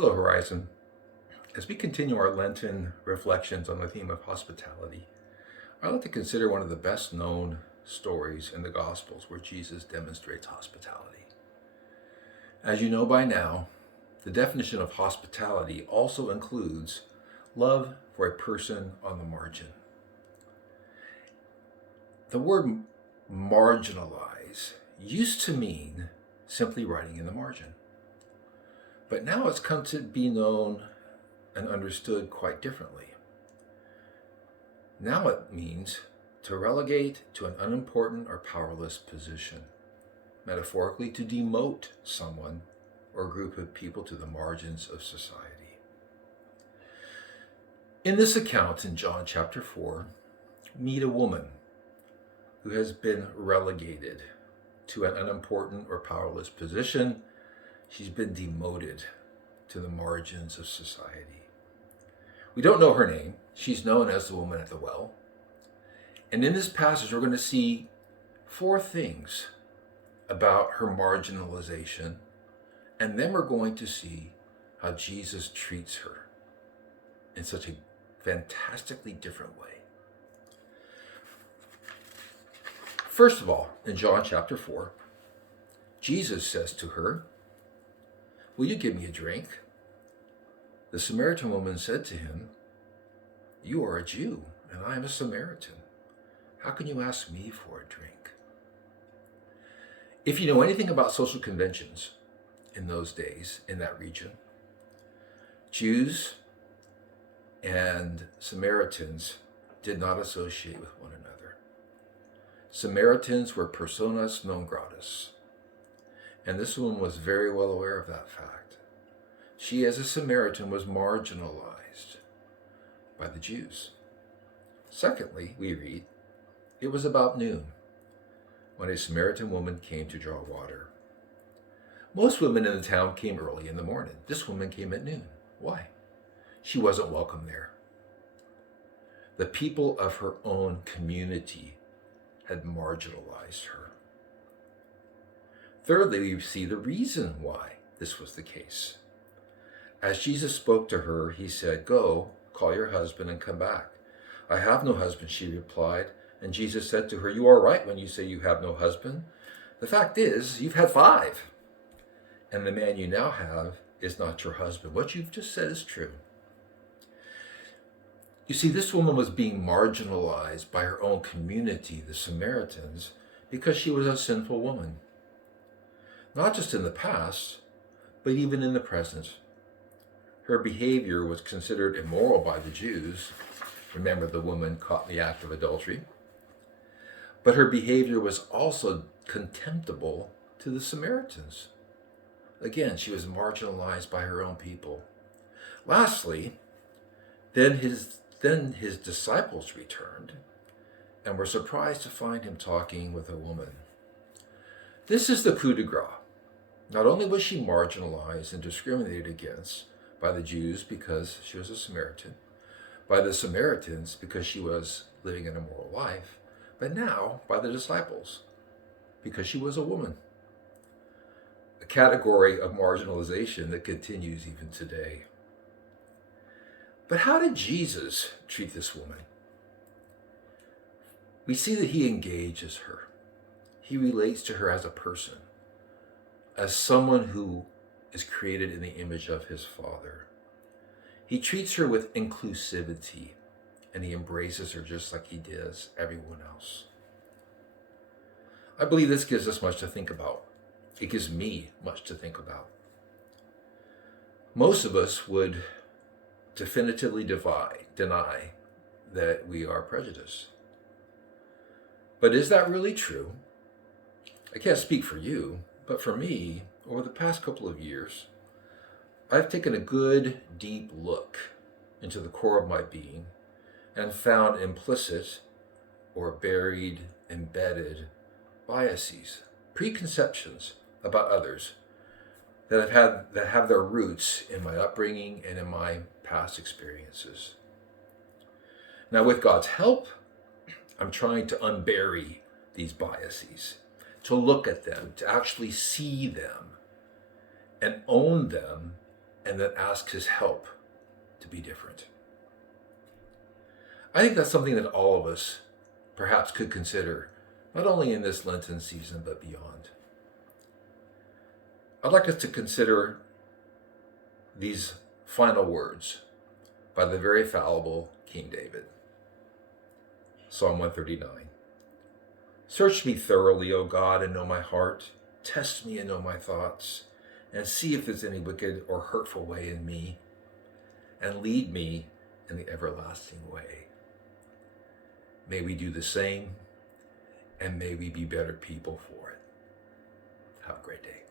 Hello, Horizon. As we continue our Lenten reflections on the theme of hospitality, I'd like to consider one of the best known stories in the Gospels where Jesus demonstrates hospitality. As you know by now, the definition of hospitality also includes love for a person on the margin. The word marginalize used to mean simply writing in the margin. But now it's come to be known and understood quite differently. Now it means to relegate to an unimportant or powerless position, metaphorically to demote someone or group of people to the margins of society. In this account in John chapter 4, meet a woman who has been relegated to an unimportant or powerless position. She's been demoted to the margins of society. We don't know her name. She's known as the woman at the well. And in this passage, we're going to see four things about her marginalization. And then we're going to see how Jesus treats her in such a fantastically different way. First of all, in John chapter 4, Jesus says to her, "Will you give me a drink?" The Samaritan woman said to him, "You are a Jew, and I am a Samaritan. How can you ask me for a drink?" If you know anything about social conventions in those days, in that region, Jews and Samaritans did not associate with one another. Samaritans were personas non gratas, and this woman was very well aware of that fact. She, as a Samaritan, was marginalized by the Jews. Secondly, we read, it was about noon when a Samaritan woman came to draw water. Most women in the town came early in the morning. This woman came at noon. Why? She wasn't welcome there. The people of her own community had marginalized her. Thirdly, we see the reason why this was the case. As Jesus spoke to her, he said, "Go, call your husband and come back." "I have no husband," she replied. And Jesus said to her, "You are right when you say you have no husband. The fact is, you've had 5. And the man you now have is not your husband. What you've just said is true." You see, this woman was being marginalized by her own community, the Samaritans, because she was a sinful woman. Not just in the past, but even in the present. Her behavior was considered immoral by the Jews. Remember the woman caught in the act of adultery. But her behavior was also contemptible to the Samaritans. Again, she was marginalized by her own people. Lastly, then his disciples returned and were surprised to find him talking with a woman. This is the coup de grace. Not only was she marginalized and discriminated against by the Jews because she was a Samaritan, by the Samaritans because she was living an immoral life, but now by the disciples because she was a woman. A category of marginalization that continues even today. But how did Jesus treat this woman? We see that he engages her. He relates to her as a person, as someone who is created in the image of his Father. He treats her with inclusivity, and he embraces her just like he does everyone else. I believe this gives us much to think about. It gives me much to think about. Most of us would definitively deny that we are prejudiced. But is that really true? I can't speak for you, but for me, over the past couple of years, I've taken a good, deep look into the core of my being and found implicit or buried, embedded biases, preconceptions about others that have their roots in my upbringing and in my past experiences. Now, with God's help, I'm trying to unbury these biases, to look at them, to actually see them and own them and that ask his help to be different. I think that's something that all of us perhaps could consider, not only in this Lenten season, but beyond. I'd like us to consider these final words by the very fallible King David. Psalm 139. Search me thoroughly, O God, and know my heart. Test me and know my thoughts, and see if there's any wicked or hurtful way in me, and lead me in the everlasting way. May we do the same, and may we be better people for it. Have a great day.